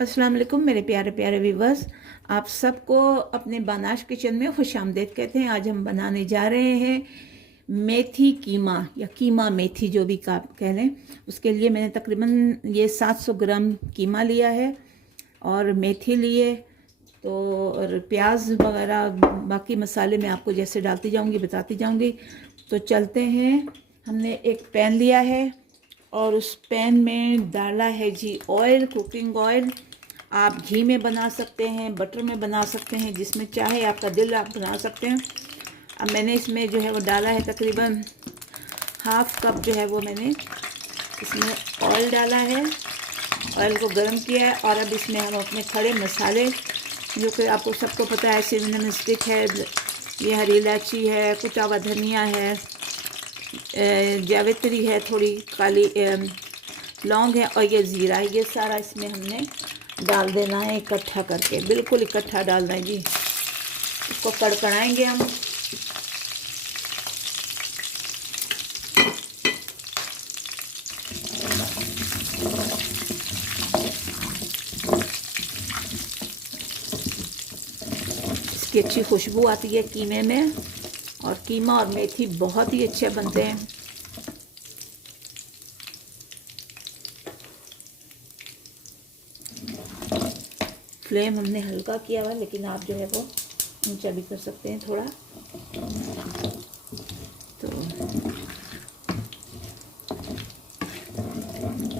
अस्सलाम वालेकुम मेरे प्यारे प्यारे व्यूवर्स। आप सबको अपने बानाश किचन में खुशामदीद कहते हैं। आज हम बनाने जा रहे हैं मेथी कीमा या कीमा मेथी जो भी कह लें। उसके लिए मैंने तकरीबन ये 700 ग्राम कीमा लिया है और मेथी लिए तो और प्याज वगैरह बाकी मसाले मैं आपको जैसे डालती जाऊंगी बताती जाऊंगी। तो चलते हैं। हमने एक पैन लिया है और उस पैन में डाला है जी ऑयल, कुकिंग ऑयल। आप घी में बना सकते हैं, बटर में बना सकते हैं, जिसमें चाहे आपका दिल आप बना सकते हैं। अब मैंने इसमें जो है वो डाला है तकरीबन हाफ कप जो है वो मैंने इसमें ऑयल डाला है। ऑयल को गर्म किया है और अब इसमें हम अपने खड़े मसाले जो कि आपको सबको पता है, सिनेमन स्टिक है, ये हरी इलायची है, कुटा हुआ धनिया है, जावित्री है, थोड़ी काली लौंग है और ये ज़ीरा है। ये सारा इसमें हमने डाल देना है इकट्ठा करके, बिल्कुल इकट्ठा डालना है जी। इसको कड़कड़ाएंगे हम। इसकी अच्छी खुशबू आती है कीमे में और कीमा और मेथी बहुत ही अच्छे बनते हैं। फ्लेम हमने हल्का किया हुआ, लेकिन आप जो है वो ऊंचा भी कर सकते हैं थोड़ा। तो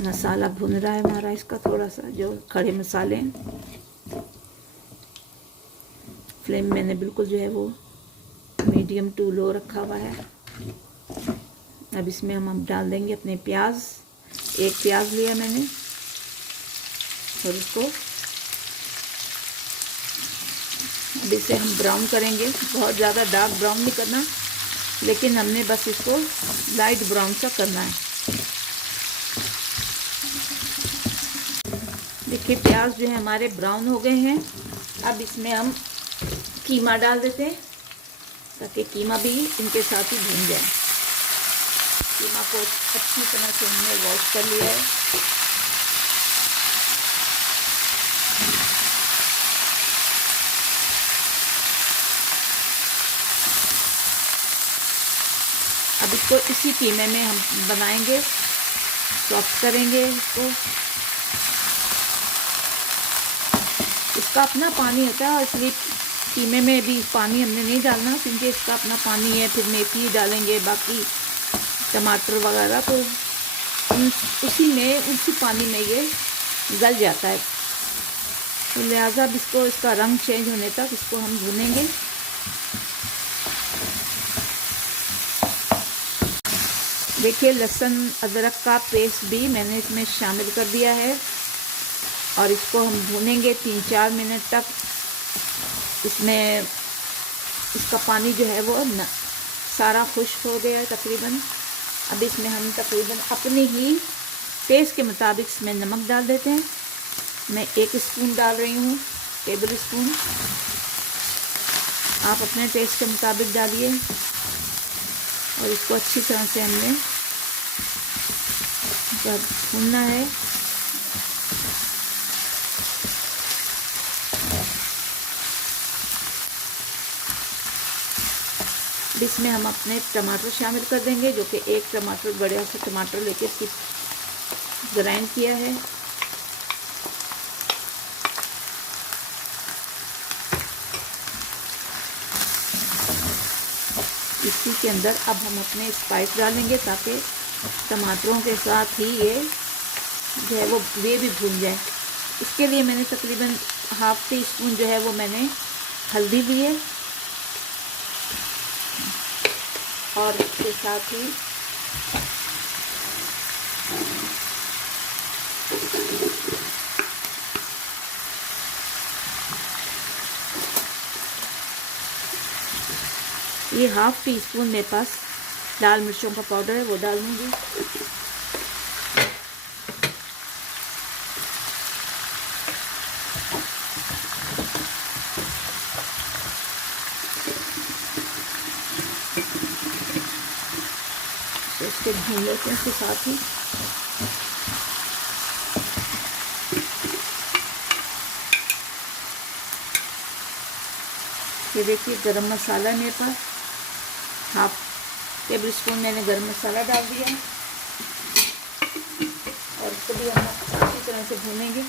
मसाला भुन रहा है हमारा, इसका थोड़ा सा जो खड़े मसाले हैं। फ्लेम मैंने बिल्कुल जो है वो मीडियम टू लो रखा हुआ है। अब इसमें हम डाल देंगे अपने प्याज। एक प्याज लिया मैंने और इसको अब इसे हम ब्राउन करेंगे। बहुत ज़्यादा डार्क ब्राउन नहीं करना, लेकिन हमने बस इसको लाइट ब्राउन सा करना है। देखिए प्याज जो है हमारे ब्राउन हो गए हैं। अब इसमें हम कीमा डाल देते हैं ताकि कीमा भी इनके साथ ही भून जाए। कीमा को अच्छी तरह से हमने वॉश कर लिया है। अब इसको इसी कीमे में हम बनाएंगे, सॉफ्ट करेंगे इसको। इसका अपना पानी होता है और इसलिए कीमे में भी पानी हमने नहीं डालना, क्योंकि इसका अपना पानी है। फिर मेथी डालेंगे, बाकी टमाटर वगैरह, तो उसी पानी में ये गल जाता है। तो लिहाजा इसको इसका रंग चेंज होने तक इसको हम भूनेंगे। देखिए लहसुन अदरक का पेस्ट भी मैंने इसमें शामिल कर दिया है और इसको हम भूनेंगे 3-4 मिनट तक। इसमें इसका पानी जो है वो सारा खुश्क हो गया है तकरीबन। अब इसमें हम तकरीबन अपने ही टेस्ट के मुताबिक इसमें नमक डाल देते हैं। मैं 1 स्पून डाल रही हूँ, टेबल स्पून। आप अपने टेस्ट के मुताबिक डालिए और इसको अच्छी तरह से हमने जब भूनना है। इसमें हम अपने टमाटर शामिल कर देंगे, जो कि 1 टमाटर, बड़े से टमाटर लेके इसकी ग्राइंड किया है। इसी के अंदर अब हम अपने स्पाइस डालेंगे ताकि टमाटरों के साथ ही ये जो है वो भी भून जाए। इसके लिए मैंने तकरीबन ½ टीस्पून जो है वो मैंने हल्दी ली है और इसके साथ ही ये ½ टीस्पून मेरे पास लाल मिर्चों का पाउडर है, वो डाल दूँगी। तो इसको भून लेते हैं इसके साथ ही। ये देखिए गरम मसाला मेरे पास, हाफ टेबल स्पून मैंने गरम मसाला डाल दिया और इसको भी हम अच्छी तरह से भूनेंगे।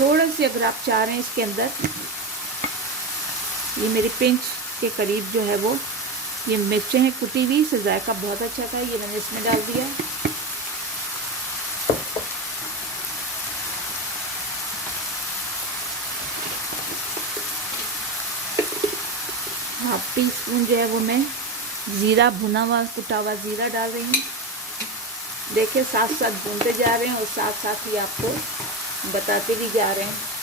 थोड़ा सी अगर आप चाह रहे हैं इसके अंदर, ये मेरी पिंच के करीब जो है वो ये मिर्चें हैं कुटी हुई, इससे जायका बहुत अच्छा था, ये मैंने इसमें डाल दिया। हाफ टी स्पून जो है वो मैं ज़ीरा, भुना हुआ कुटा हुआ ज़ीरा डाल रही हूँ। देखिए साथ साथ भूनते जा रहे हैं और साथ साथ ही आपको बताते भी जा रहे हैं।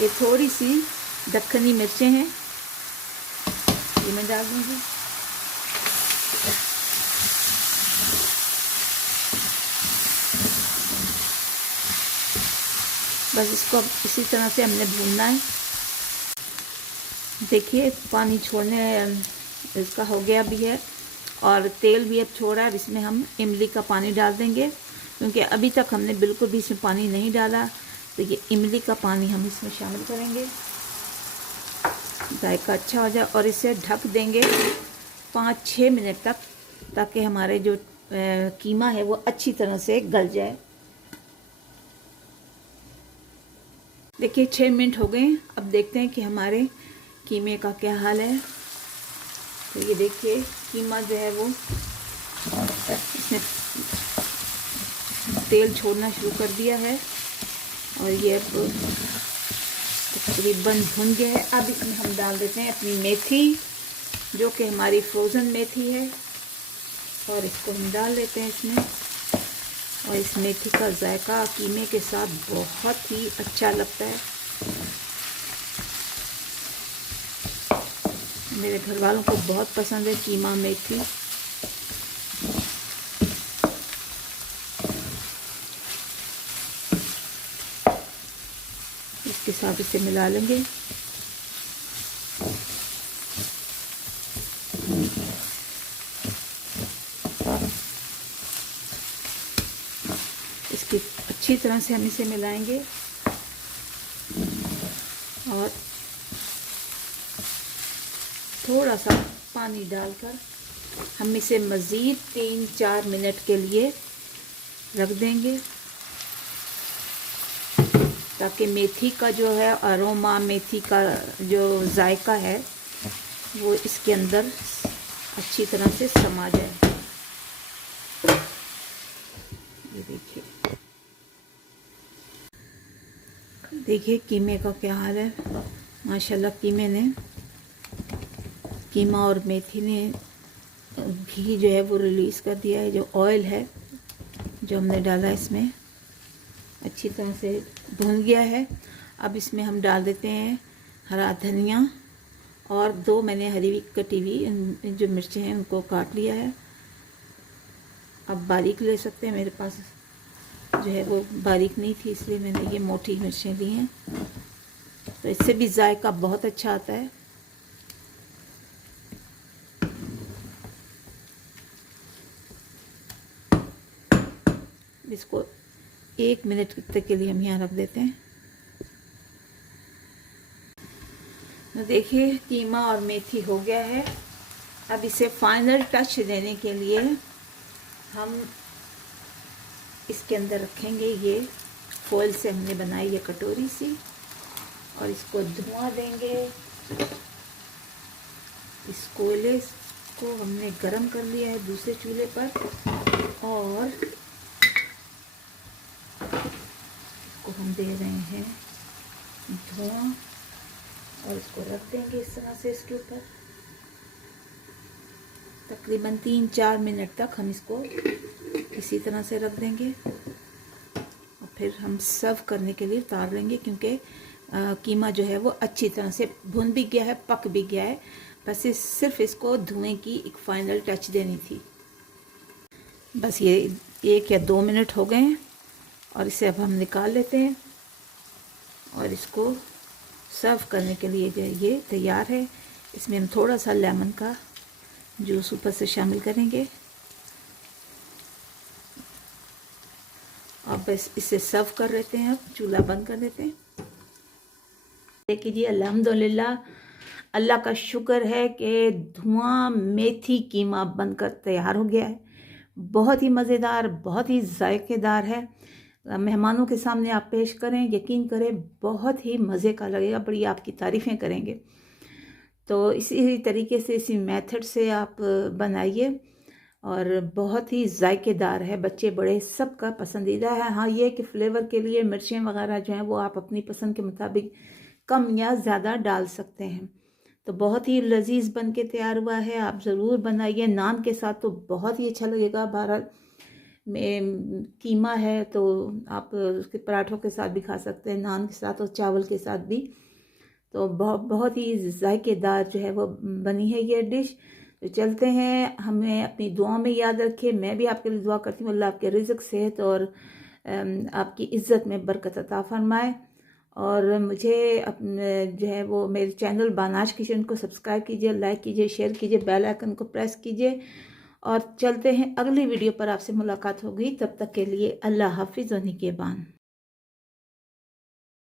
ये थोड़ी सी दक्खनी मिर्चें हैं, ये मैं डाल दूंगी। बस इसको अब इसी तरह से हमने भूनना है। देखिए पानी छोड़ने इसका हो गया भी है और तेल भी अब छोड़ा है। अब इसमें हम इमली का पानी डाल देंगे, क्योंकि अभी तक हमने बिल्कुल भी इसमें पानी नहीं डाला, तो ये इमली का पानी हम इसमें शामिल करेंगे, जायका अच्छा हो जाए। और इसे ढक देंगे 5-6 मिनट तक, ताकि हमारे जो कीमा है वो अच्छी तरह से गल जाए। देखिए 6 मिनट हो गए। अब देखते हैं कि हमारे कीमे का क्या हाल है। तो ये देखिए कीमा जो है वो इसने तेल छोड़ना शुरू कर दिया है और ये अब तकरीबन भुन गया है। अब इसमें हम डाल देते हैं अपनी मेथी, जो कि हमारी फ्रोज़न मेथी है, और इसको हम डाल लेते हैं इसमें। और इस मेथी का जायका कीमे के साथ बहुत ही अच्छा लगता है। मेरे घर वालों को बहुत पसंद है कीमा मेथी। इसके साथ इसे मिला लेंगे। इसकी अच्छी तरह से हम इसे मिलाएंगे और थोड़ा सा पानी डालकर हम इसे मज़ीद 3-4 मिनट के लिए रख देंगे, ताकि मेथी का जो है अरोमा, मेथी का जो जायका है वो इसके अंदर अच्छी तरह से समा जाए। ये देखिए कीमे का क्या हाल है। माशाल्लाह कीमा और मेथी ने घी जो है वो रिलीज़ कर दिया है। जो ऑयल है जो हमने डाला इसमें अच्छी तरह से भुन गया है। अब इसमें हम डाल देते हैं हरा धनिया और 2 मैंने हरी कटी हुई जो मिर्चें हैं उनको काट लिया है। अब बारीक ले सकते हैं, मेरे पास जो है वो बारीक नहीं थी इसलिए मैंने ये मोटी मिर्चें ली हैं, तो इससे भी जायका बहुत अच्छा आता है। इसको 1 मिनट तक के लिए हम यहाँ रख देते हैं। तो देखिए कीमा और मेथी हो गया है। अब इसे फाइनल टच देने के लिए हम इसके अंदर रखेंगे ये फॉइल से हमने बनाई ये कटोरी सी, और इसको धुआं देंगे। इस कोयले को हमने गरम कर लिया है दूसरे चूल्हे पर, और इसको हम दे रहे हैं धुआं और इसको रख देंगे इस तरह से इसके ऊपर। तकरीबन 3-4 मिनट तक हम इसको इसी तरह से रख देंगे और फिर हम सर्व करने के लिए उतार लेंगे, क्योंकि कीमा जो है वो अच्छी तरह से भुन भी गया है, पक भी गया है। बस सिर्फ इसको धुएं की एक फाइनल टच देनी थी। बस ये 1 या 2 मिनट हो गए हैं और इसे अब हम निकाल लेते हैं और इसको सर्व करने के लिए जो ये तैयार है। इसमें हम थोड़ा सा लेमन का जूस ऊपर से शामिल करेंगे और बस इसे सर्व कर लेते हैं। अब चूल्हा बंद कर देते हैं। देखिए जी, अल्हम्दुलिल्लाह, अल्लाह का शुक्र है कि धुआं मेथी कीमा बनकर तैयार हो गया है। बहुत ही मज़ेदार, बहुत ही जायकेदार है। मेहमानों के सामने आप पेश करें, यकीन करें बहुत ही मज़े का लगेगा, बड़ी आपकी तारीफ़ें करेंगे। तो इसी तरीके से, इसी मेथड से आप बनाइए और बहुत ही जायकेदार है। बच्चे बड़े सबका पसंदीदा है। हाँ, ये कि फ्लेवर के लिए मिर्चें वगैरह जो हैं वो आप अपनी पसंद के मुताबिक कम या ज़्यादा डाल सकते हैं। तो बहुत ही लजीज बन के तैयार हुआ है। आप ज़रूर बनाइए। नान के साथ तो बहुत ही अच्छा लगेगा। बहरहाल में कीमा है तो आप उसके पराठों के साथ भी खा सकते हैं, नान के साथ और चावल के साथ भी। तो बहुत ही जायकेदार जो है वो बनी है ये डिश। तो चलते हैं, हमें अपनी दुआ में याद रखिए। मैं भी आपके लिए दुआ करती हूँ, अल्लाह आपके रिज़्क, सेहत और आपकी इज़्ज़त में बरकत अता फरमाए। और मुझे अपने जो है वो मेरे चैनल बानाज किचन को सब्सक्राइब कीजिए, लाइक कीजिए, शेयर कीजिए, बेल आइकन को प्रेस कीजिए। और चलते हैं, अगली वीडियो पर आपसे मुलाकात होगी। तब तक के लिए अल्लाह हाफिज़ व निगहबान।